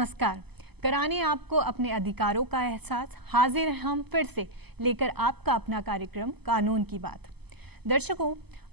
नमस्कार। कराने आपको अपने अधिकारों का एहसास, हाजिर हैं हम फिर से लेकर आपका अपना कार्यक्रम कानून की बात। दर्शकों,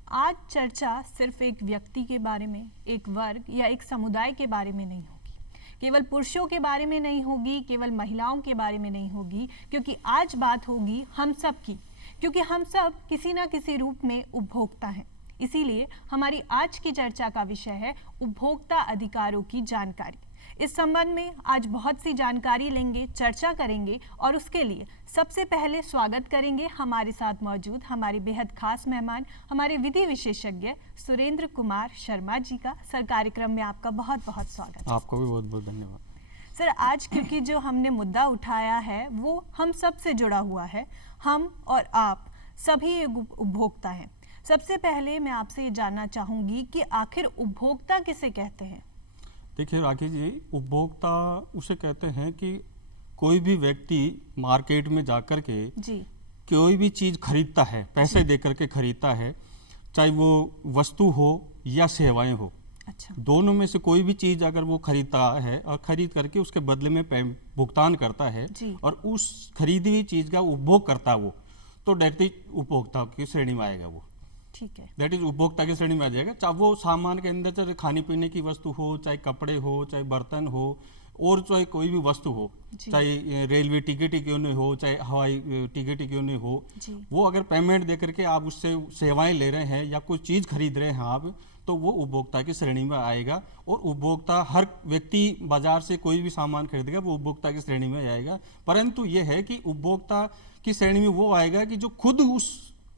आज चर्चा सिर्फ एक व्यक्ति के बारे में, एक वर्ग या एक समुदाय के बारे में नहीं होगी, केवल पुरुषों के बारे में नहीं होगी, केवल महिलाओं के बारे में नहीं होगी, क्योंकि आज बात होगी हम सब की, क्योंकि हम सब किसी न किसी रूप में उपभोक्ता हैं। इसीलिए हमारी आज की चर्चा का विषय है उपभोक्ता अधिकारों की जानकारी। इस संबंध में आज बहुत सी जानकारी लेंगे, चर्चा करेंगे और उसके लिए सबसे पहले स्वागत करेंगे हमारे साथ मौजूद हमारे बेहद खास मेहमान, हमारे विधि विशेषज्ञ सुरेंद्र कुमार शर्मा जी का। सर, कार्यक्रम में आपका बहुत बहुत स्वागत। आपको भी बहुत बहुत धन्यवाद। सर, आज क्योंकि जो हमने मुद्दा उठाया है वो हम सब से जुड़ा हुआ है, हम और आप सभी उपभोक्ता हैं। सबसे पहले मैं आपसे ये जानना चाहूंगी कि आखिर उपभोक्ता किसे कहते हैं? देखिए राखी जी, उपभोक्ता उसे कहते हैं कि कोई भी व्यक्ति मार्केट में जाकर के जी कोई भी चीज खरीदता है, पैसे दे करके खरीदता है, चाहे वो वस्तु हो या सेवाएं हो। अच्छा। दोनों में से कोई भी चीज अगर वो खरीदता है और खरीद करके उसके बदले में भुगतान करता है और उस खरीदी हुई चीज का उपभोग करता है वो, तो दैट इज उपभोक्ता की श्रेणी में आएगा वो। ठीक है, दैट इज उपभोक्ता की श्रेणी में आ जाएगा। चाहे वो सामान के अंदर चाहे खाने पीने की वस्तु हो, चाहे कपड़े हो, चाहे बर्तन हो, और चाहे कोई भी वस्तु हो, चाहे रेलवे टिकट ही क्यों नहीं हो, चाहे हवाई टिकट ही क्यों नहीं हो, वो अगर पेमेंट दे करके आप उससे सेवाएं ले रहे हैं या कोई चीज खरीद रहे हैं आप, तो वो उपभोक्ता की श्रेणी में आएगा। और उपभोक्ता, हर व्यक्ति बाजार से कोई भी सामान खरीदेगा वो उपभोक्ता की श्रेणी में आएगा। परंतु ये है कि उपभोक्ता की श्रेणी में वो आएगा कि जो खुद उस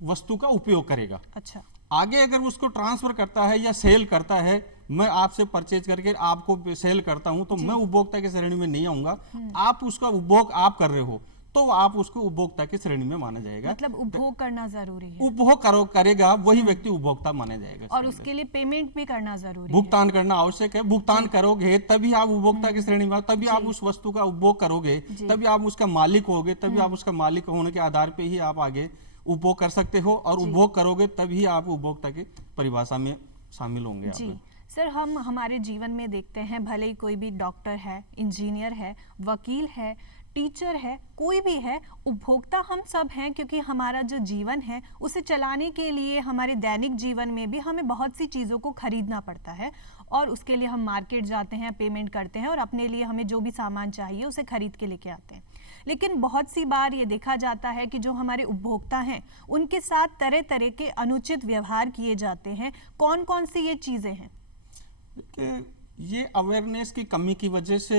वस्तु का उपयोग करेगा। अच्छा। आगे अगर उसको ट्रांसफर करता है या सेल करता है, मैं आपसे परचेज करके आपको सेल करता हूं, तो मैं उपभोक्ता की श्रेणी में नहीं आऊंगा। आप उसका उपभोग आप कर रहे हो तो आप उसको उपभोक्ता की श्रेणी में माना जाएगा। मतलब उपभोग करना जरूरी है। उपभोग करेगा वही व्यक्ति उपभोक्ता माना जाएगा। और उसके लिए पेमेंट भी करना जरूरी है। भुगतान करना आवश्यक है। भुगतान करोगे तभी आप उपभोक्ता की श्रेणी में, तभी आप उस वस्तु का उपभोग करोगे, तभी आप उसका मालिक होगे, तभी आप उसका मालिक होने के आधार पर ही आप आगे उपभोग कर सकते हो। और उपभोग करोगे तभी आप उपभोक्ता की परिभाषा में शामिल होंगे। जी सर, हम हमारे जीवन में देखते हैं, भले ही कोई भी डॉक्टर है, इंजीनियर है, वकील है, टीचर है, कोई भी है, उपभोक्ता हम सब हैं, क्योंकि हमारा जो जीवन है उसे चलाने के लिए हमारे दैनिक जीवन में भी हमें बहुत सी चीज़ों को खरीदना पड़ता है और उसके लिए हम मार्केट जाते हैं, पेमेंट करते हैं और अपने लिए हमें जो भी सामान चाहिए उसे खरीद के लेके आते हैं। लेकिन बहुत सी बार ये देखा जाता है कि जो हमारे उपभोक्ता हैं उनके साथ तरह तरह के अनुचित व्यवहार किए जाते हैं। कौन कौन सी ये चीज़ें हैं? ये अवेयरनेस की कमी की वजह से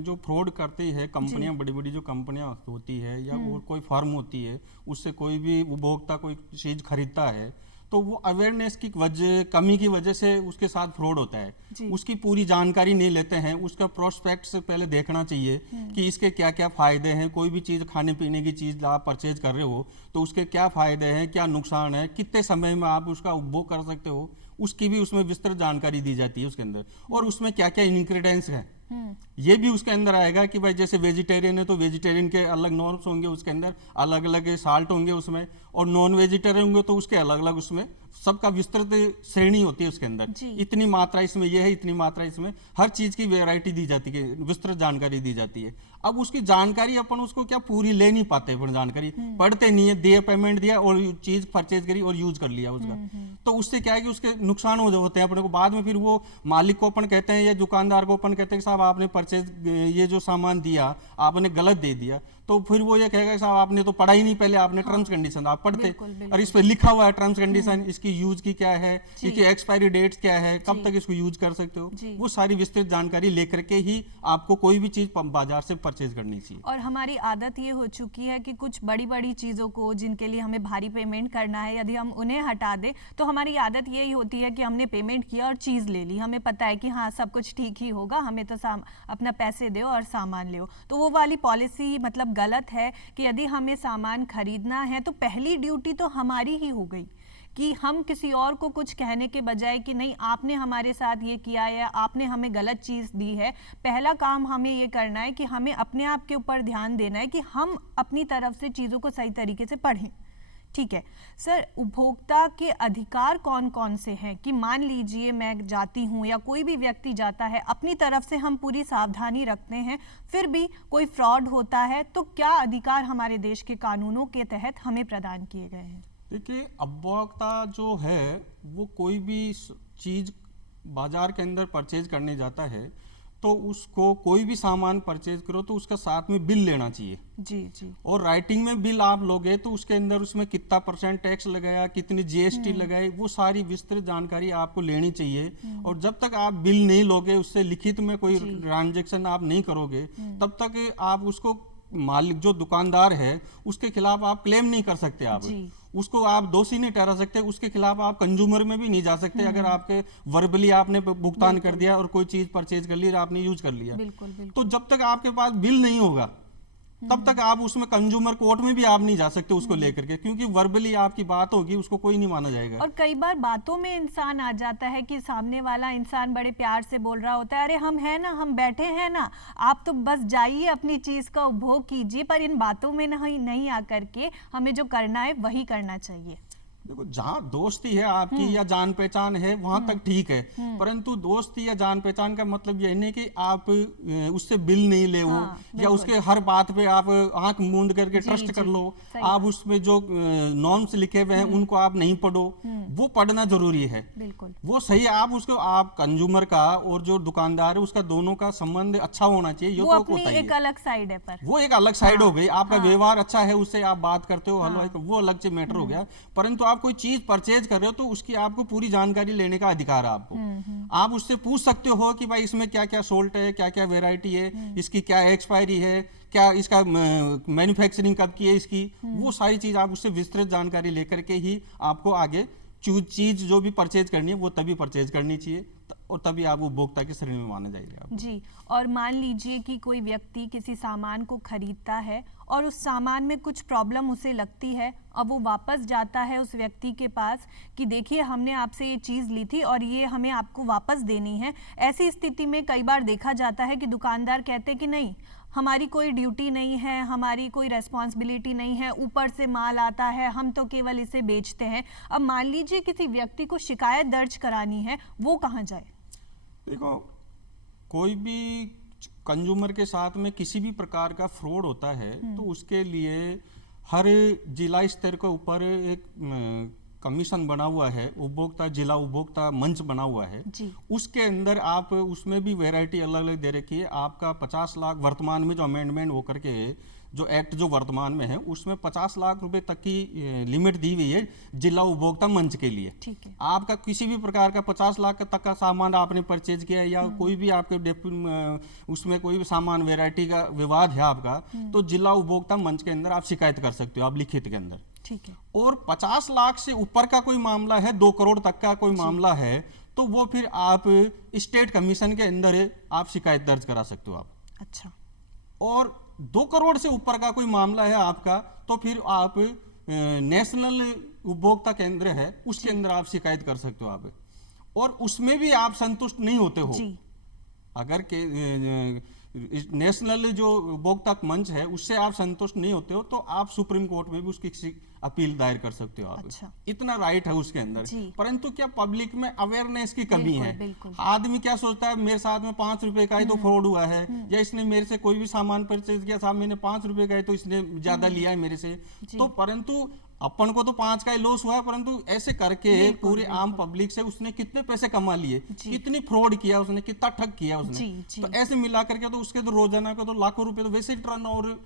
जो फ्रॉड करती है कंपनियां, बड़ी बड़ी जो कंपनियां होती है या और कोई फर्म होती है, उससे कोई भी उपभोक्ता कोई चीज खरीदता है तो वो अवेयरनेस की कमी की वजह से उसके साथ फ्रॉड होता है। उसकी पूरी जानकारी नहीं लेते हैं। उसका प्रोस्पेक्ट से पहले देखना चाहिए कि इसके क्या क्या फायदे हैं। कोई भी चीज, खाने पीने की चीज आप परचेज कर रहे हो तो उसके क्या फायदे हैं, क्या नुकसान है, कितने समय में आप उसका उपभोग कर सकते हो, उसकी भी उसमें विस्तृत जानकारी दी जाती है उसके अंदर। और उसमें क्या क्या इंग्रेडिएंट्स हैं ये भी उसके अंदर आएगा कि भाई जैसे वेजिटेरियन है तो वेजिटेरियन के अलग नॉर्म्स होंगे, उसके अंदर अलग अलग साल्ट होंगे उसमें, और नॉन वेजिटेरियन होंगे तो उसके अलग अलग उसमें सबका विस्तृत श्रेणी होती है उसके अंदर। इतनी मात्रा इसमें ये है, इतनी मात्रा इसमें, हर चीज की वैरायटी दी जाती है, विस्तृत जानकारी दी जाती है। अब उसकी जानकारी अपन उसको क्या पूरी ले नहीं पाते, अपन जानकारी पढ़ते नहीं है, दिए पेमेंट दिया और चीज परचेज करी और यूज कर लिया उसका। तो उससे क्या है कि उसके नुकसान हो होते हैं अपने को। बाद में फिर वो मालिक को अपन कहते हैं या दुकानदार को अपन कहते हैं साहब आपने परचेज ये जो सामान दिया आपने गलत दे दिया, तो फिर वो ये कहेगा साहब आपने तो पढ़ा ही नहीं, पहले आपने टर्म्स कंडीशन आप पढ़ते। और इस पे लिखा हुआ है टर्म्स कंडीशन, इसकी यूज की क्या है, इसकी एक्सपायरी डेट्स क्या है, कब तक इसको यूज कर सकते हो, वो सारी विस्तृत जानकारी लेकर के ही आपको कोई भी चीज बाजार से परचेज करनी चाहिए। और हमारी आदत ये हो चुकी है कि कुछ बड़ी बड़ी चीजों को जिनके लिए हमें भारी पेमेंट करना है, यदि हम उन्हें हटा दें तो हमारी आदत यही होती है कि हमने पेमेंट किया और चीज ले ली, हमें पता है कि हाँ सब कुछ ठीक ही होगा, हमें तो अपना पैसे दो और सामान ले। तो वो वाली पॉलिसी मतलब गलत है कि यदि हमें सामान खरीदना है तो पहली ड्यूटी तो हमारी ही हो गई कि हम किसी और को कुछ कहने के बजाय कि नहीं आपने हमारे साथ ये किया है, आपने हमें गलत चीज़ दी है, पहला काम हमें ये करना है कि हमें अपने आप के ऊपर ध्यान देना है कि हम अपनी तरफ से चीज़ों को सही तरीके से पढ़ें। ठीक है सर, उपभोक्ता के अधिकार कौन कौन से हैं कि मान लीजिए मैं जाती हूं या कोई भी व्यक्ति जाता है, अपनी तरफ से हम पूरी सावधानी रखते हैं, फिर भी कोई फ्रॉड होता है, तो क्या अधिकार हमारे देश के कानूनों के तहत हमें प्रदान किए गए हैं? देखिए, उपभोक्ता जो है वो कोई भी चीज बाजार के अंदर परचेज करने जाता है तो उसको कोई भी सामान परचेज करो तो उसका साथ में बिल लेना चाहिए। जी जी। और राइटिंग में बिल आप लोगे तो उसके अंदर उसमें कितना % टैक्स लगाया, कितनी जीएसटी लगाई, वो सारी विस्तृत जानकारी आपको लेनी चाहिए। और जब तक आप बिल नहीं लोगे, उससे लिखित में कोई ट्रांजेक्शन आप नहीं करोगे, तब तक आप उसको मालिक जो दुकानदार है उसके खिलाफ आप क्लेम नहीं कर सकते। आप उसको आप दोषी नहीं ठहरा सकते, उसके खिलाफ आप कंज्यूमर में भी नहीं जा सकते अगर आपके वर्बली आपने भुगतान कर दिया और कोई चीज परचेज कर ली और आपने यूज कर लिया। बिल्कुल। तो जब तक आपके पास बिल नहीं होगा तब तक आप उसमें कंज्यूमर कोर्ट में भी आप नहीं जा सकते उसको लेकर के, क्योंकि वर्बली आपकी बात होगी उसको कोई नहीं माना जाएगा। और कई बार बातों में इंसान आ जाता है कि सामने वाला इंसान बड़े प्यार से बोल रहा होता है, अरे हम हैं ना, हम बैठे हैं ना, आप तो बस जाइए अपनी चीज का उपभोग कीजिए, पर इन बातों में नहीं आकर के हमें जो करना है वही करना चाहिए। देखो, जहाँ दोस्ती है आपकी या जान पहचान है वहां तक ठीक है, परंतु दोस्ती या जान पहचान का मतलब यही नहीं कि आप उससे बिल नहीं ले या उसके हर बात पे आप आंख मूंद करके ट्रस्ट कर लो। आप उसमें जो नॉर्म्स लिखे हुए हैं उनको आप नहीं पढ़ो, वो पढ़ना जरूरी है। बिल्कुल वो सही है। आप उसको आप कंज्यूमर का और जो दुकानदार है उसका दोनों का संबंध अच्छा होना चाहिए। वो अपनी एक अलग साइड है, पर वो एक अलग साइड हो गई। आपका व्यवहार अच्छा है, उससे आप बात करते हो, हेलो, वो अलग से मैटर हो गया। परंतु आप कोई चीज परचेज कर रहे हो तो उसकी आपको पूरी जानकारी लेने का अधिकार है आपको। आप उससे पूछ सकते हो कि भाई इसमें क्या क्या सोल्ट है, क्या क्या वेराइटी है, इसकी क्या एक्सपायरी है, क्या इसका मैन्युफैक्चरिंग कब की है इसकी, वो सारी चीज आप उससे विस्तृत जानकारी लेकर के ही आपको आगे चीज जो भी परचेज करनी है वो तभी परचेज करनी चाहिए और तभी आप उपभोक्ता की श्रेणी में माना जाएगा। जी। और मान लीजिए कि कोई व्यक्ति किसी सामान को खरीदता है और उस सामान में कुछ प्रॉब्लम उसे लगती है, अब वो वापस जाता है उस व्यक्ति के पास कि देखिए हमने आपसे ये चीज़ ली थी और ये हमें आपको वापस देनी है। ऐसी स्थिति में कई बार देखा जाता है कि दुकानदार कहते हैं कि नहीं, हमारी कोई ड्यूटी नहीं है, हमारी कोई रेस्पॉन्सिबिलिटी नहीं है, ऊपर से माल आता है, हम तो केवल इसे बेचते हैं। अब मान लीजिए किसी व्यक्ति को शिकायत दर्ज करानी है, वो कहाँ जाए? देखो, कोई भी कंज्यूमर के साथ में किसी भी प्रकार का फ्रॉड होता है तो उसके लिए हर जिला स्तर के ऊपर एक कमीशन बना हुआ है, उपभोक्ता जिला उपभोक्ता मंच बना हुआ है जी। उसके अंदर आप उसमें भी वैरायटी अलग अलग दे रखी है। आपका 50 लाख वर्तमान में जो अमेंडमेंट होकर के जो एक्ट जो वर्तमान में है उसमें 50 लाख रुपए तक की लिमिट दी हुई है जिला उपभोक्ता मंच के लिए। ठीक है। आपका किसी भी प्रकार का 50 लाख तक का सामान आपने परचेज किया या कोई भी आपके उसमें कोई भी सामान वैरायटी का विवाद है आपका, तो जिला उपभोक्ता मंच के अंदर आप शिकायत कर सकते हो, आप लिखित के अंदर। ठीक है। और 50 लाख से ऊपर का कोई मामला है, 2 करोड़ तक का कोई मामला है, तो वो फिर आप स्टेट कमीशन के अंदर आप शिकायत दर्ज करा सकते हो आप। अच्छा। और 2 करोड़ से ऊपर का कोई मामला है आपका तो फिर आप नेशनल उपभोक्ता केंद्र है उसके अंदर आप शिकायत कर सकते हो आप। और उसमें भी आप संतुष्ट नहीं होते हो जी। अगर के नेशनल जो उपभोक्ता मंच है उससे आप संतुष्ट नहीं होते हो तो आप सुप्रीम कोर्ट में भी उसकी अपील दायर कर सकते हो आप। अच्छा। इतना राइट है उसके अंदर। परंतु क्या पब्लिक में अवेयरनेस की कमी है। बिल्कुल। आदमी क्या सोचता है, मेरे साथ में 5 रुपए का ही तो फ्रॉड हुआ है, या इसने मेरे से कोई भी सामान परचेज किया था, मैंने 5 रुपए का ही तो इसने ज्यादा लिया है मेरे से। तो परंतु अपन को तो 5 का ही लॉस हुआ, परंतु ऐसे करके पूरे आम पब्लिक से उसने कितने पैसे कमा लिए, कितनी फ्रॉड किया उसने, कितना ठग किया उसने। तो ऐसे मिला करके तो उसके तो रोजाना का तो लाखों रुपए तो वैसे ही टर्नओवर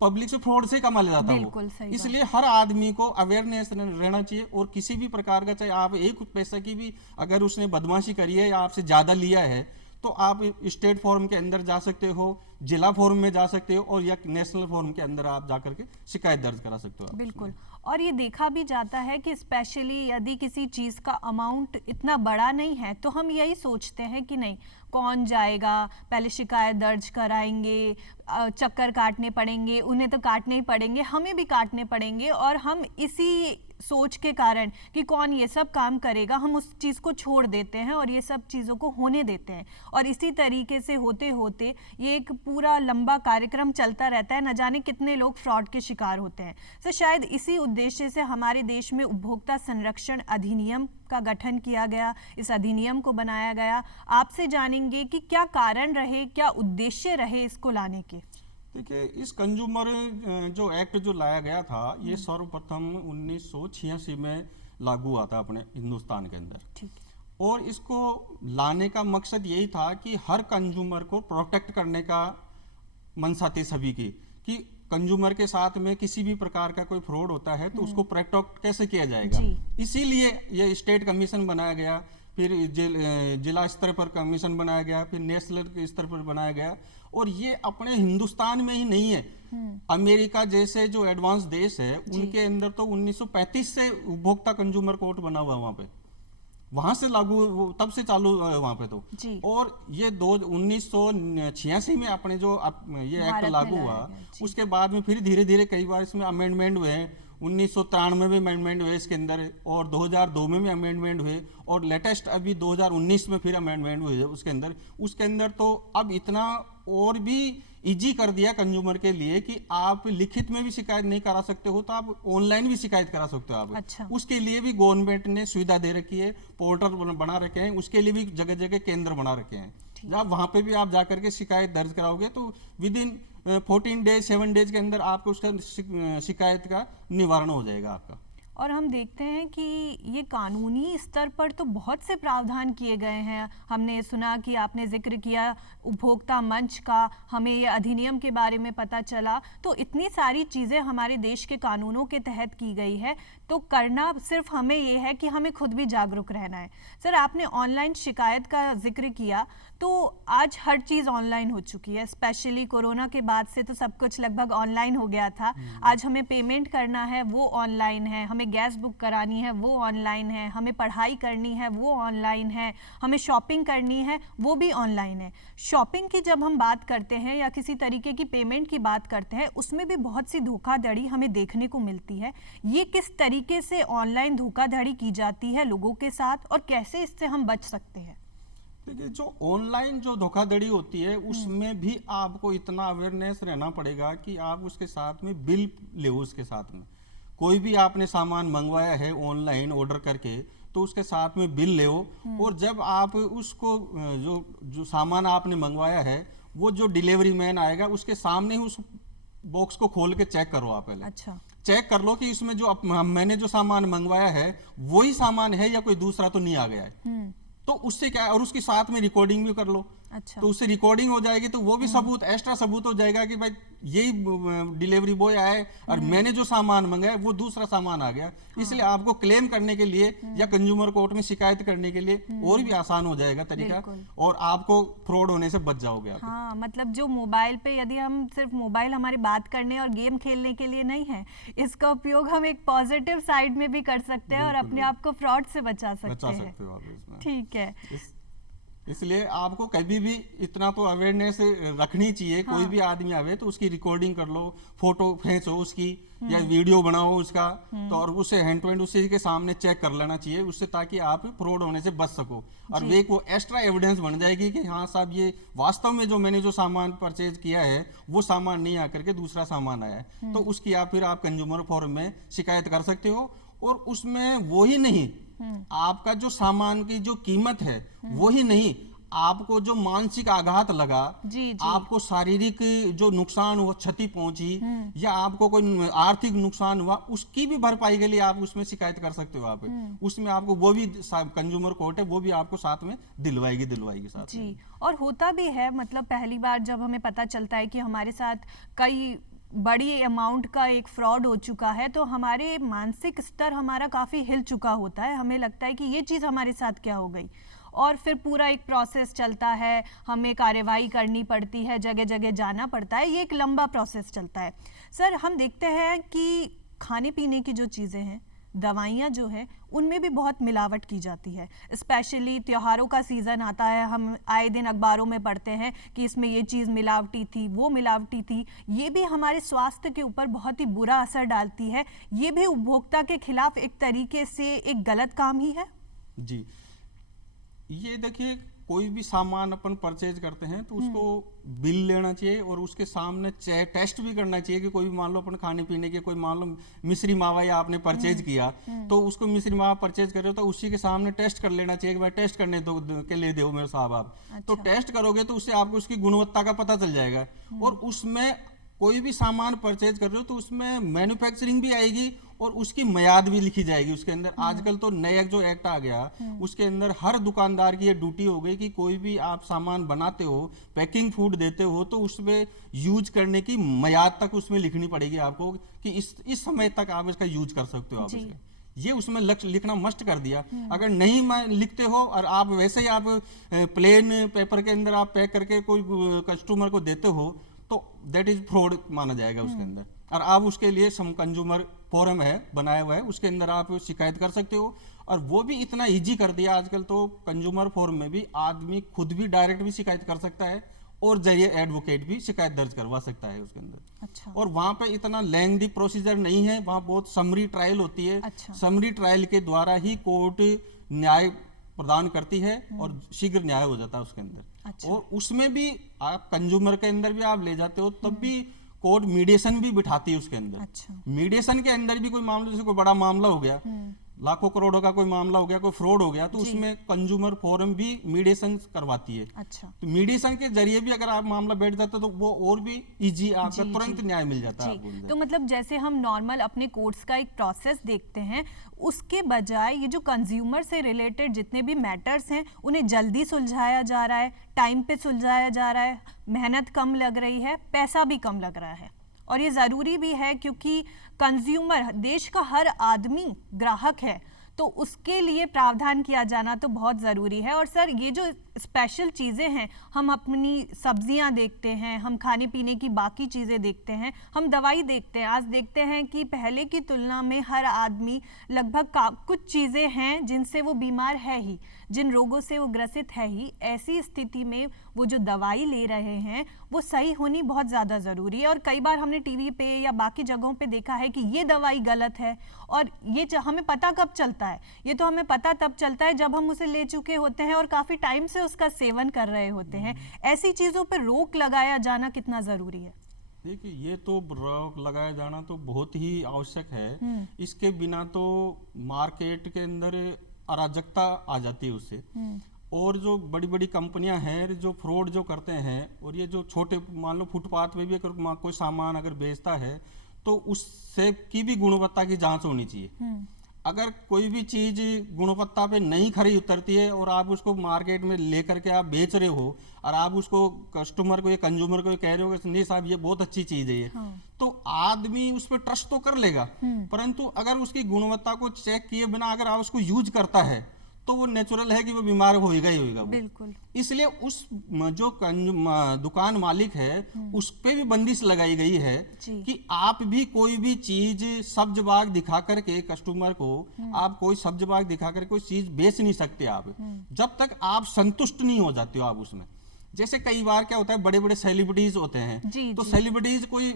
पब्लिक से फ्रॉड से कमा लेता था वो। इसलिए हर आदमी को अवेयरनेस रहना चाहिए। और किसी भी प्रकार का, चाहे आप एक पैसा की भी अगर उसने बदमाशी करी है या आपसे ज्यादा लिया है, तो आप स्टेट फोरम के अंदर जा सकते हो, जिला फोरम में जा सकते हो, और या नेशनल फोरम के अंदर आप जाकर के शिकायत दर्ज करा सकते हो। बिल्कुल। और ये देखा भी जाता है कि स्पेशली यदि किसी चीज़ का अमाउंट इतना बड़ा नहीं है तो हम यही सोचते हैं कि नहीं, कौन जाएगा, पहले शिकायत दर्ज कराएंगे, चक्कर काटने पड़ेंगे, उन्हें तो काटने ही पड़ेंगे, हमें भी काटने पड़ेंगे, और हम इसी सोच के कारण कि कौन ये सब काम करेगा, हम उस चीज़ को छोड़ देते हैं और ये सब चीज़ों को होने देते हैं, और इसी तरीके से होते होते ये एक पूरा लंबा कार्यक्रम चलता रहता है, न जाने कितने लोग फ्रॉड के शिकार होते हैं। तो शायद इसी उद्देश्य से हमारे देश में उपभोक्ता संरक्षण अधिनियम का गठन किया गया, इस अधिनियम को बनाया गया। आपसे जानेंगे कि क्या कारण रहे, क्या उद्देश्य रहे इसको लाने के। देखिए, इस कंज्यूमर जो एक्ट जो लाया गया था, ये सर्वप्रथम 1986 में लागू हुआ था अपने हिंदुस्तान के अंदर। ठीक। और इसको लाने का मकसद यही था कि हर कंज्यूमर को प्रोटेक्ट करने का मंशा थी सभी की, कि कंज्यूमर के साथ में किसी भी प्रकार का कोई फ्रॉड होता है तो उसको प्रोटेक्ट कैसे किया जाएगा। इसीलिए ये स्टेट कमीशन बनाया गया, फिर जिला स्तर पर कमीशन बनाया गया, फिर नेशनल स्तर पर बनाया गया। और ये अपने हिंदुस्तान में ही नहीं है, अमेरिका जैसे जो एडवांस देश है उनके अंदर तो 1935 से उपभोक्ता कंज्यूमर कोर्ट बना हुआ है वहां पे, वहां से लागू, तब से चालू है वहां पे तो। और ये 1986 में अपने जो ये एक्ट लागू हुआ, उसके बाद में फिर धीरे धीरे कई बार इसमें अमेंडमेंट हुए हैं। 1993 में अमेंडमेंट हुए इसके अंदर, और 2002 में भी अमेंडमेंट हुए, और लेटेस्ट अभी 2019 में फिर अमेंडमेंट हुए उसके अंदर तो अब इतना और भी इजी कर दिया कंज्यूमर के लिए कि आप लिखित में भी शिकायत नहीं करा सकते हो तो आप ऑनलाइन भी शिकायत करा सकते हो आप। अच्छा। उसके लिए भी गवर्नमेंट ने सुविधा दे रखी है, पोर्टल बना रखे हैं, उसके लिए भी जगह जगह केंद्र बना रखे हैं। जब वहां पे भी आप जाकर के शिकायत दर्ज कराओगे तो विद इन 14 डेज 7 डेज के अंदर आपको उसका शिकायत का निवारण हो जाएगा आपका। और हम देखते हैं कि ये कानूनी स्तर पर तो बहुत से प्रावधान किए गए हैं। हमने सुना कि आपने जिक्र किया उपभोक्ता मंच का, हमें ये अधिनियम के बारे में पता चला, तो इतनी सारी चीज़ें हमारे देश के कानूनों के तहत की गई है। तो करना सिर्फ हमें ये है कि हमें खुद भी जागरूक रहना है। सर, आपने ऑनलाइन शिकायत का जिक्र किया, तो आज हर चीज़ ऑनलाइन हो चुकी है, स्पेशली कोरोना के बाद से तो सब कुछ लगभग ऑनलाइन हो गया था। आज हमें पेमेंट करना है वो ऑनलाइन है, हमें गैस बुक करानी है वो ऑनलाइन है, हमें पढ़ाई करनी है वो ऑनलाइन है, हमें शॉपिंग करनी है वो भी ऑनलाइन है। शॉपिंग की जब हम बात करते हैं या किसी तरीके की पेमेंट की बात करते हैं, उसमें भी बहुत सी धोखाधड़ी हमें देखने को मिलती है। ये किस तरीके से ऑनलाइन धोखाधड़ी की जाती है लोगों के साथ, और कैसे इससे हम बच सकते हैं? देखिए, जो ऑनलाइन जो धोखाधड़ी होती है उसमें भी आपको इतना अवेयरनेस रहना पड़ेगा कि आप उसके साथ में बिल ले, उसके साथ में कोई भी आपने सामान मंगवाया है ऑनलाइन ऑर्डर करके तो उसके साथ में बिल ले। और जब आप उसको जो सामान आपने मंगवाया है वो जो डिलीवरी मैन आएगा उसके सामने ही उस बॉक्स को खोल के चेक करो आप पहले। अच्छा। चेक कर लो कि इसमें जो मैंने जो सामान मंगवाया है वही सामान है या कोई दूसरा तो नहीं आ गया है। तो उससे क्या है, और उसके साथ में रिकॉर्डिंग भी कर लो। अच्छा। तो उससे रिकॉर्डिंग हो जाएगी तो वो भी सबूत, एक्स्ट्रा सबूत हो जाएगा कि भाई यही डिलीवरी बॉय आया और मैंने जो सामान मंगाया वो दूसरा सामान आ गया। इसलिए आपको क्लेम करने के लिए या कंज्यूमर कोर्ट में शिकायत करने के लिए और भी आसान हो जाएगा तरीका, और आपको फ्रॉड होने से बच जाओगे आप। हाँ, मतलब जो मोबाइल पे, यदि हम सिर्फ मोबाइल हमारे बात करने और गेम खेलने के लिए नहीं है, इसका उपयोग हम एक पॉजिटिव साइड में भी कर सकते हैं और अपने आप को फ्रॉड से बचा सकते हैं। ठीक है। इसलिए आपको कभी भी इतना तो अवेयरनेस रखनी चाहिए। हाँ। कोई भी आदमी आवे तो उसकी रिकॉर्डिंग कर लो, फोटो खींचो उसकी या वीडियो बनाओ उसका, तो और उसे हैंड टू हैंड उसी के सामने चेक कर लेना चाहिए उससे, ताकि आप फ्रॉड होने से बच सको। और वे को एक्स्ट्रा एविडेंस बन जाएगी कि हाँ साहब ये वास्तव में जो मैंने जो सामान परचेज किया है वो सामान नहीं आकर के दूसरा सामान आया है। तो उसकी आप फिर आप कंज्यूमर फोरम में शिकायत कर सकते हो। और उसमें वो ही नहीं, आपका जो सामान की जो कीमत है वो ही नहीं, आपको जो मानसिक आघात लगा, आपको शारीरिक जो नुकसान हुआ, क्षति पहुंची, या आपको कोई आर्थिक नुकसान हुआ, उसकी भी भरपाई के लिए आप उसमें शिकायत कर सकते हो। आप उसमें आपको वो भी कंज्यूमर कोर्ट है वो भी आपको साथ में दिलवाएगी साथ जी। और होता भी है, मतलब पहली बार जब हमें पता चलता है कि हमारे साथ कई बड़ी अमाउंट का एक फ्रॉड हो चुका है, तो हमारे मानसिक स्तर हमारा काफ़ी हिल चुका होता है। हमें लगता है कि ये चीज़ हमारे साथ क्या हो गई, और फिर पूरा एक प्रोसेस चलता है, हमें कार्यवाही करनी पड़ती है, जगह जगह जाना पड़ता है, ये एक लंबा प्रोसेस चलता है। सर, हम देखते हैं कि खाने पीने की जो चीज़ें हैं दवाइयाँ जो है उनमें भी बहुत मिलावट की जाती है। स्पेशली त्योहारों का सीज़न आता है, हम आए दिन अखबारों में पढ़ते हैं कि इसमें ये चीज़ मिलावटी थी, वो मिलावटी थी। ये भी हमारे स्वास्थ्य के ऊपर बहुत ही बुरा असर डालती है। ये भी उपभोक्ता के खिलाफ एक तरीके से एक गलत काम ही है। जी, ये देखिए, कोई भी सामान अपन परचेज करते हैं तो उसको बिल लेना चाहिए और उसके सामने टेस्ट भी करना चाहिए कि कोई भी, मान लो अपन खाने पीने के, कोई मान लो मिश्री मावा या आपने परचेज किया, तो उसको मिश्री मावा परचेज कर रहे हो तो उसी के सामने टेस्ट कर लेना चाहिए कि भाई टेस्ट करने दो के लिए दो मेरे साहब आप। तो टेस्ट करोगे तो उससे आपको उसकी गुणवत्ता का पता चल जाएगा। और उसमें कोई भी सामान परचेज कर रहे हो तो उसमें मैन्युफैक्चरिंग भी आएगी और उसकी मियाद भी लिखी जाएगी उसके अंदर। आजकल तो नया जो एक्ट आ गया उसके अंदर हर दुकानदार की ये ड्यूटी हो गई कि कोई भी आप सामान बनाते हो, पैकिंग फूड देते हो, तो उसमें यूज करने की मियाद तक उसमें लिखनी पड़ेगी आपको कि इस समय तक आप इसका यूज कर सकते हो आप इसका। ये उसमें लक्ष्य लिखना मस्ट कर दिया। अगर नहीं लिखते हो और आप वैसे ही आप प्लेन पेपर के अंदर आप पैक करके कोई कस्टमर को देते हो तो दैट इज फ्रॉड माना जाएगा उसके अंदर। और आप उसके लिए सम कंज्यूमर फोरम है बनाया हुआ है, उसके अंदर आप शिकायत कर सकते हो। और वो भी इतना इजी कर दिया आजकल, तो कंज्यूमर फोरम में भी आदमी खुद भी डायरेक्ट भी शिकायत कर सकता है और जरिए एडवोकेट भी शिकायत दर्ज करवा सकता है उसके अंदर। अच्छा। और वहाँ पे इतना लेंथी प्रोसीजर नहीं है, वहाँ बहुत समरी ट्रायल होती है। अच्छा। समरी ट्रायल के द्वारा ही कोर्ट न्याय प्रदान करती है और शीघ्र न्याय हो जाता है उसके अंदर। अच्छा। और उसमें भी आप कंज्यूमर के अंदर भी आप ले जाते हो तब भी कोर्ट मीडिएशन भी बिठाती है उसके अंदर। अच्छा। मीडिएशन के अंदर भी कोई मामला, जैसे कोई बड़ा मामला हो गया, लाखों करोड़ों का कोई मामला हो गया, कोई फ्रॉड हो गया, तो उसमें कंज्यूमर फोरम भी मीडिएशन करवाती है। अच्छा। तो मीडिएशन के जरिए भी अगर आप मामला बैठ जाता तो वो और भी इजी, आपका तुरंत न्याय मिल जाता है आपको। तो मतलब जैसे हम नॉर्मल अपने कोर्ट्स का एक प्रोसेस देखते हैं, उसके बजाय ये जो कंज्यूमर से रिलेटेड जितने भी मैटर्स हैं उन्हें जल्दी सुलझाया जा रहा है, टाइम पे सुलझाया जा रहा है, मेहनत कम लग रही है, पैसा भी कम लग रहा है। और ये ज़रूरी भी है क्योंकि कंज्यूमर देश का हर आदमी ग्राहक है, तो उसके लिए प्रावधान किया जाना तो बहुत ज़रूरी है। और सर, ये जो स्पेशल चीज़ें हैं, हम अपनी सब्जियां देखते हैं, हम खाने पीने की बाकी चीज़ें देखते हैं, हम दवाई देखते हैं। आज देखते हैं कि पहले की तुलना में हर आदमी लगभग कुछ चीज़ें हैं जिनसे वो बीमार है ही, जिन रोगों से वो ग्रसित है ही। ऐसी स्थिति में वो जो दवाई ले रहे हैं वो सही होनी बहुत ज़्यादा ज़रूरी है। और कई बार हमने टीवी पे या बाकी जगहों पे देखा है कि ये दवाई गलत है, और ये हमें पता कब चलता है? ये तो हमें पता तब चलता है जब हम उसे ले चुके होते हैं और काफ़ी टाइम से उसका सेवन कर रहे होते हैं। ऐसी चीज़ों पर रोक लगाया जाना कितना ज़रूरी है? देखिए, ये तो रोक लगाया जाना तो बहुत ही आवश्यक है। इसके बिना तो मार्केट के अंदर अराजकता आ जाती है उससे। और जो बड़ी बड़ी कंपनियां हैं जो फ्रॉड जो करते हैं, और ये जो छोटे, मान लो फुटपाथ में भी अगर कोई सामान अगर बेचता है तो उससे की भी गुणवत्ता की जांच होनी चाहिए। अगर कोई भी चीज गुणवत्ता पे नहीं खरी उतरती है और आप उसको मार्केट में लेकर के आप बेच रहे हो और आप उसको कस्टमर को या कंज्यूमर को कह रहे हो कि नहीं साहब ये बहुत अच्छी चीज है ये, तो आदमी उस पर ट्रस्ट तो कर लेगा। परंतु अगर उसकी गुणवत्ता को चेक किए बिना अगर आप उसको यूज करता है तो वो नेचुरल है कि वो बीमार होएगा ही होएगा। बिल्कुल। इसलिए उस जो दुकान मालिक है उस पे भी बंदिश लगाई गई है कि आप भी कोई भी चीज सब्ज बाग दिखा करके कस्टमर को आप कोई सब्ज बाग दिखा कर कोई चीज बेच नहीं सकते आप, जब तक आप संतुष्ट नहीं हो जाते हो आप उसमें। जैसे कई बार क्या होता है, बड़े बड़े सेलिब्रिटीज होते हैं, तो सेलिब्रिटीज कोई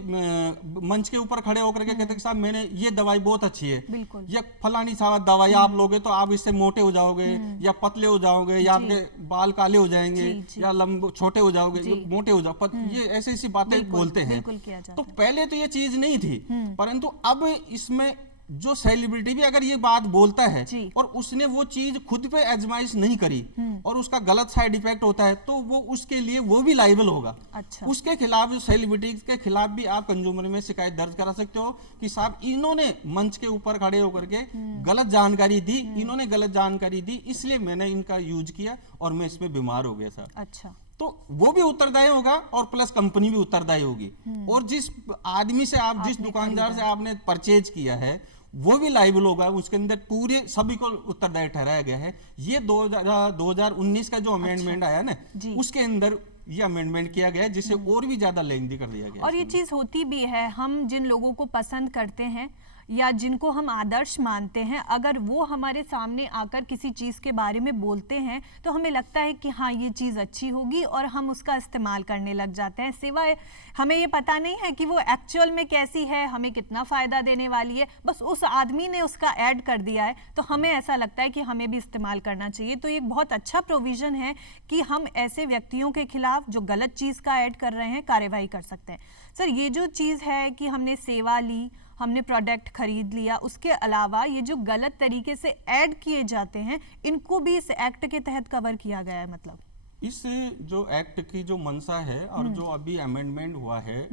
मंच के ऊपर खड़े होकर के कहते हैं साहब मैंने ये दवाई बहुत अच्छी है, या फलानी साहब दवाई आप लोगे तो आप इससे मोटे हो जाओगे या पतले हो जाओगे या आपके बाल काले हो जाएंगे या लंबे छोटे हो जाओगे, मोटे हो जाओ, ये ऐसी ऐसी बातें बोलते हैं। तो पहले तो ये चीज नहीं थी, परंतु अब इसमें जो सेलिब्रिटी भी अगर ये बात बोलता है और उसने वो चीज खुद पे आजमाइश नहीं करी और उसका गलत साइड इफेक्ट होता है तो वो उसके लिए वो भी लायबल होगा। अच्छा। उसके खिलाफ, जो सेलिब्रिटी के खिलाफ भी आप कंज्यूमर में शिकायत दर्ज करा सकते हो कि साहब इन्होंने मंच के ऊपर खड़े होकर के गलत जानकारी दी, इन्होंने गलत जानकारी दी, इसलिए मैंने इनका यूज किया और मैं इसमें बीमार हो गया साहब। अच्छा। तो वो भी उत्तरदायी होगा और प्लस कंपनी भी उत्तरदायी होगी। और जिस आदमी से आप जिस दुकानदार से आपने परचेज किया है वो भी लायबल होगा, उसके अंदर पूरे सभी को उत्तरदायी ठहराया गया है। ये 2019 का जो अमेंडमेंट आया ना, उसके अंदर ये अमेंडमेंट किया गया है जिसे और भी ज्यादा लेंथी कर दिया गया। और ये चीज होती भी है, हम जिन लोगों को पसंद करते हैं या जिनको हम आदर्श मानते हैं, अगर वो हमारे सामने आकर किसी चीज़ के बारे में बोलते हैं तो हमें लगता है कि हाँ ये चीज़ अच्छी होगी और हम उसका इस्तेमाल करने लग जाते हैं, सिवाय हमें ये पता नहीं है कि वो एक्चुअल में कैसी है, हमें कितना फ़ायदा देने वाली है। बस उस आदमी ने उसका ऐड कर दिया है तो हमें ऐसा लगता है कि हमें भी इस्तेमाल करना चाहिए। तो एक बहुत अच्छा प्रोविज़न है कि हम ऐसे व्यक्तियों के खिलाफ जो गलत चीज़ का ऐड कर रहे हैं कार्रवाई कर सकते हैं। सर, ये जो चीज़ है कि हमने सेवा ली, हमने प्रोडक्ट खरीद लिया, उसके अलावा ये जो गलत तरीके से ऐड किए जाते हैं इनको भी इस एक्ट के तहत कवर किया गया है। मतलब इस जो एक्ट की जो मंशा है और जो अभी अमेंडमेंट हुआ है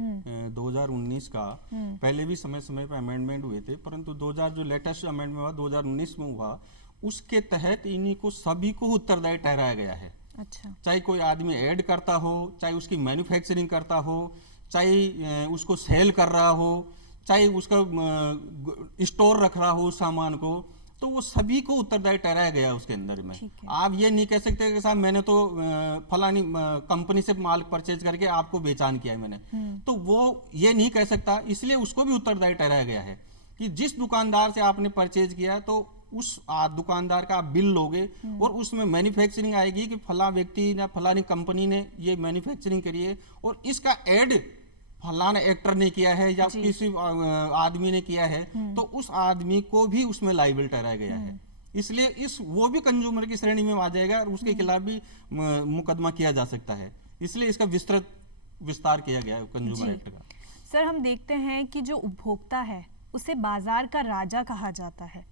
2019 का, पहले भी समय समय पर अमेंडमेंट हुए थे, परंतु 2000 जो लेटेस्ट अमेंडमेंट हुआ 2019 में हुआ, उसके तहत इन्हीं को सभी को उत्तरदायी ठहराया गया है। अच्छा। चाहे कोई आदमी ऐड करता हो, चाहे उसकी मैन्युफैक्चरिंग करता हो, चाहे उसको सेल कर रहा हो, चाहे उसका स्टोर रख रहा हो उस सामान को, तो वो सभी को उत्तरदायी ठहराया गया उसके अंदर में। आप ये नहीं कह सकते कि साहब मैंने तो फलानी कंपनी से माल परचेज करके आपको बेचान किया है मैंने, तो वो ये नहीं कह सकता, इसलिए उसको भी उत्तरदायी ठहराया गया है कि जिस दुकानदार से आपने परचेज किया तो उस दुकानदार का आप बिल लोगे और उसमें मैन्युफैक्चरिंग आएगी कि फला व्यक्ति या फलानी कंपनी ने ये मैन्युफैक्चरिंग करी है और इसका ऐड फलाना एक्टर ने किया है या किसी आदमी ने किया है, तो उस आदमी को भी उसमें लायबल ठहराया गया है। इसलिए वो भी कंज्यूमर की श्रेणी में आ जाएगा और उसके खिलाफ भी मुकदमा किया जा सकता है। इसलिए इसका विस्तार किया गया है कंज्यूमर एक्ट का। सर, हम देखते हैं कि जो उपभोक्ता है उसे बाजार का राजा कहा जाता है।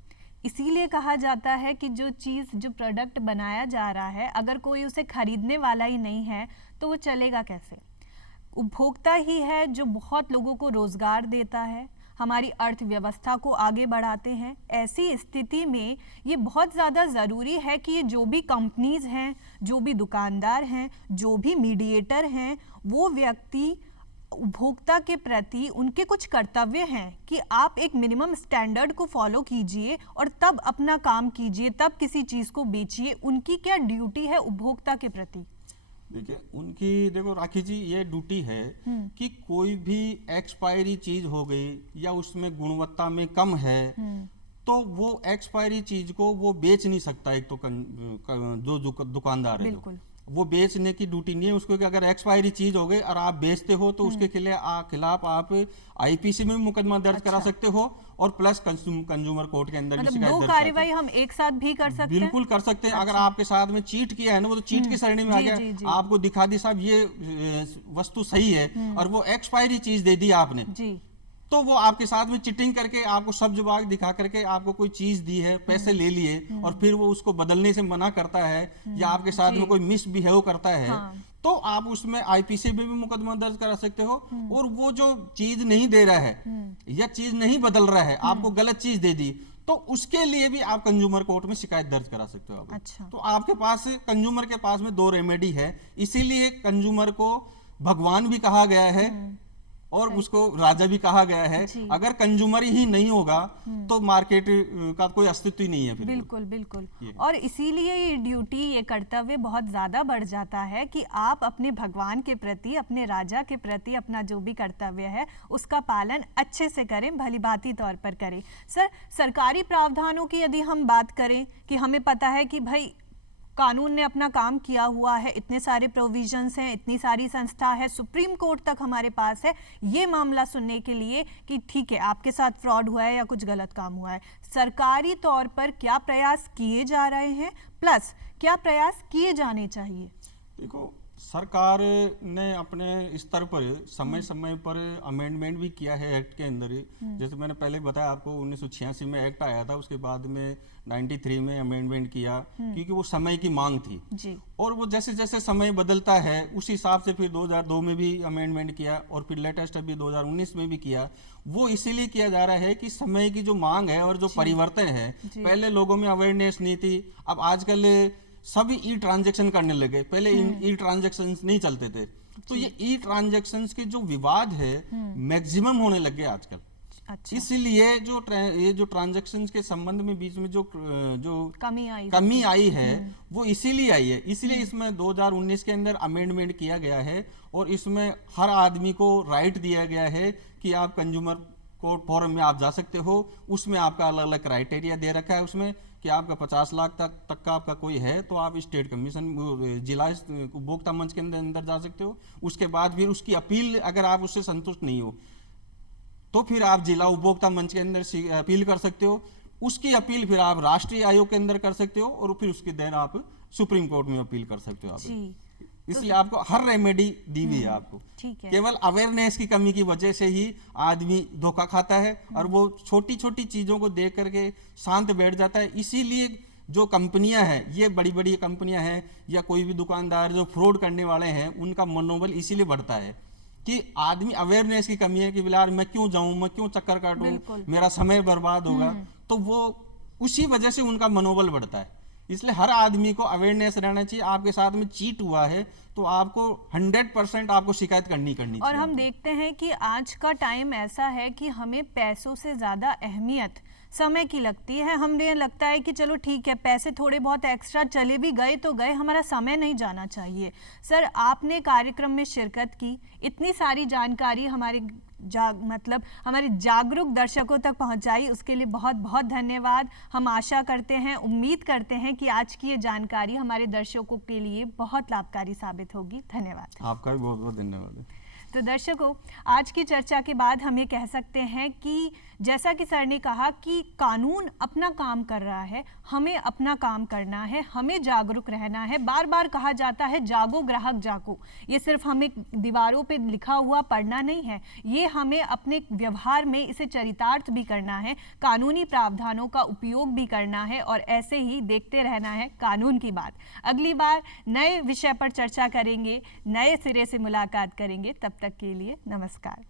इसीलिए कहा जाता है कि जो चीज़, जो प्रोडक्ट बनाया जा रहा है, अगर कोई उसे खरीदने वाला ही नहीं है तो वो चलेगा कैसे? उपभोक्ता ही है जो बहुत लोगों को रोजगार देता है, हमारी अर्थव्यवस्था को आगे बढ़ाते हैं। ऐसी स्थिति में ये बहुत ज़्यादा ज़रूरी है कि ये जो भी कंपनीज हैं, जो भी दुकानदार हैं, जो भी मीडिएटर हैं, वो व्यक्ति उपभोक्ता के प्रति उनके कुछ कर्तव्य हैं कि आप एक मिनिमम स्टैंडर्ड को फॉलो कीजिए और तब अपना काम कीजिए, तब किसी चीज़ को बेचिए। उनकी क्या ड्यूटी है उपभोक्ता के प्रति? देखिए, उनकी देखो राखी जी, ये ड्यूटी है कि कोई भी एक्सपायरी चीज हो गई या उसमें गुणवत्ता में कम है तो वो एक्सपायरी चीज को वो बेच नहीं सकता। एक तो जो दुकानदार है वो बेचने की ड्यूटी नहीं है उसको, कि अगर एक्सपायरी चीज हो गई और आप बेचते हो तो उसके खिलाफ आप आईपीसी में मुकदमा दर्ज करा सकते हो और प्लस कंज्यूमर कोर्ट के अंदर भी शिकायत दर्ज कार्रवाई हम एक साथ भी कर सकते हैं। बिल्कुल कर सकते हैं। अगर आपके साथ में चीट किया है ना, वो तो चीट की श्रेणी में आ गया। आपको दिखा दी साहब ये वस्तु सही है और वो एक्सपायरी चीज दे दी आपने, तो वो आपके साथ में चिटिंग करके आपको सब जुबान दिखा करके आपको कोई चीज दी है, पैसे ले लिए और फिर वो उसको बदलने से मना करता है या आपके साथ में कोई मिसबिहेव करता है, तो आप उसमें आईपीसी में भी मुकदमा दर्ज करा सकते हो। और वो जो चीज नहीं दे रहा है या चीज नहीं बदल रहा है, आपको गलत चीज दे दी, तो उसके लिए भी आप कंज्यूमर कोर्ट में शिकायत दर्ज करा सकते हो। अच्छा। तो आपके पास, कंज्यूमर के पास में 2 रेमेडी है। इसीलिए कंज्यूमर को भगवान भी कहा गया है और उसको राजा भी कहा गया है। अगर कंज्यूमर ही नहीं होगा तो मार्केट का कोई अस्तित्व ही नहीं है फिर। बिल्कुल बिल्कुल। और इसीलिए ये ड्यूटी, ये कर्तव्य बहुत ज्यादा बढ़ जाता है कि आप अपने भगवान के प्रति, अपने राजा के प्रति अपना जो भी कर्तव्य है उसका पालन अच्छे से करें, भलीभांति तौर पर करें। सर, सरकारी प्रावधानों की यदि हम बात करें कि हमें पता है कि भाई कानून ने अपना काम किया हुआ है, इतने सारे प्रोविजंस हैं, इतनी सारी संस्था है, सुप्रीम कोर्ट तक हमारे पास है ये मामला सुनने के लिए कि ठीक है आपके साथ फ्रॉड हुआ है या कुछ गलत काम हुआ है। सरकारी तौर पर क्या प्रयास किए जा रहे हैं, प्लस क्या प्रयास किए जाने चाहिए? देखो, सरकार ने अपने स्तर पर समय समय पर अमेंडमेंट भी किया है एक्ट के अंदर। जैसे मैंने पहले बताया आपको, 1986 में एक्ट आया था, उसके बाद में 93 में अमेंडमेंट किया क्योंकि वो समय की मांग थी जी। और वो जैसे जैसे समय बदलता है उस हिसाब से फिर 2002 में भी अमेंडमेंट किया और फिर लेटेस्ट अभी 2019 में भी किया। वो इसीलिए किया जा रहा है कि समय की जो मांग है और जो परिवर्तन है, पहले लोगों में अवेयरनेस नहीं थी, अब आजकल सभी ई ट्रांजैक्शन करने लगे, पहले ई ट्रांजैक्शन नहीं चलते थे। तो ये ई ट्रांजैक्शन के जो विवाद है मैक्सिमम होने लगे आजकल। अच्छा। इसलिए ये जो ट्रांजैक्शन के संबंध में बीच में जो कमी आई है वो इसीलिए आई है। इसलिए इसमें 2019 के अंदर अमेंडमेंट किया गया है और इसमें हर आदमी को राइट दिया गया है कि आप कंज्यूमर कोर्ट फॉरम में आप जा सकते हो। उसमें आपका अलग अलग क्राइटेरिया दे रखा है उसमें कि आपका 50 लाख तक का आपका कोई है तो आप स्टेट कमीशन जिला उपभोक्ता मंच के अंदर जा सकते हो। उसके बाद फिर उसकी अपील अगर आप उससे संतुष्ट नहीं हो तो फिर आप जिला उपभोक्ता मंच के अंदर अपील कर सकते हो। उसकी अपील फिर आप राष्ट्रीय आयोग के अंदर कर सकते हो और फिर उसके देन आप सुप्रीम कोर्ट में अपील कर सकते हो आप। इसलिए आपको हर रेमेडी दी हुई है आपको। ठीक है। केवल अवेयरनेस की कमी की वजह से ही आदमी धोखा खाता है और वो छोटी छोटी चीजों को देख करके शांत बैठ जाता है। इसीलिए जो कंपनियां हैं, ये बड़ी बड़ी कंपनियां हैं या कोई भी दुकानदार जो फ्रॉड करने वाले हैं, उनका मनोबल इसीलिए बढ़ता है कि आदमी अवेयरनेस की कमी है कि यार मैं क्यों जाऊं, मैं क्यों चक्कर काटूं, मेरा समय बर्बाद होगा। तो वो उसी वजह से उनका मनोबल बढ़ता है। इसलिए हर आदमी को अवेयरनेस रहना चाहिए। आपके साथ में चीट हुआ है तो आपको 100% आपको शिकायत करनी चाहिए। और हम देखते हैं कि आज का टाइम ऐसा है कि हमें पैसों से ज्यादा अहमियत समय की लगती है। हमें लगता है कि चलो ठीक है, पैसे थोड़े बहुत एक्स्ट्रा चले भी गए तो गए, हमारा समय नहीं जाना चाहिए। सर, आपने कार्यक्रम में शिरकत की, इतनी सारी जानकारी हमारे हमारे जागरूक दर्शकों तक पहुंचाई, उसके लिए बहुत बहुत धन्यवाद। हम आशा करते हैं, उम्मीद करते हैं कि आज की ये जानकारी हमारे दर्शकों के लिए बहुत लाभकारी साबित होगी। धन्यवाद। आपका भी बहुत बहुत धन्यवाद। तो दर्शकों, आज की चर्चा के बाद हम ये कह सकते हैं कि जैसा कि सर ने कहा कि कानून अपना काम कर रहा है, हमें अपना काम करना है, हमें जागरूक रहना है। बार बार कहा जाता है जागो ग्राहक जागो। ये सिर्फ हमें दीवारों पे लिखा हुआ पढ़ना नहीं है, ये हमें अपने व्यवहार में इसे चरितार्थ भी करना है, कानूनी प्रावधानों का उपयोग भी करना है और ऐसे ही देखते रहना है कानून की बात। अगली बार नए विषय पर चर्चा करेंगे, नए सिरे से मुलाकात करेंगे। तब तक के लिए नमस्कार।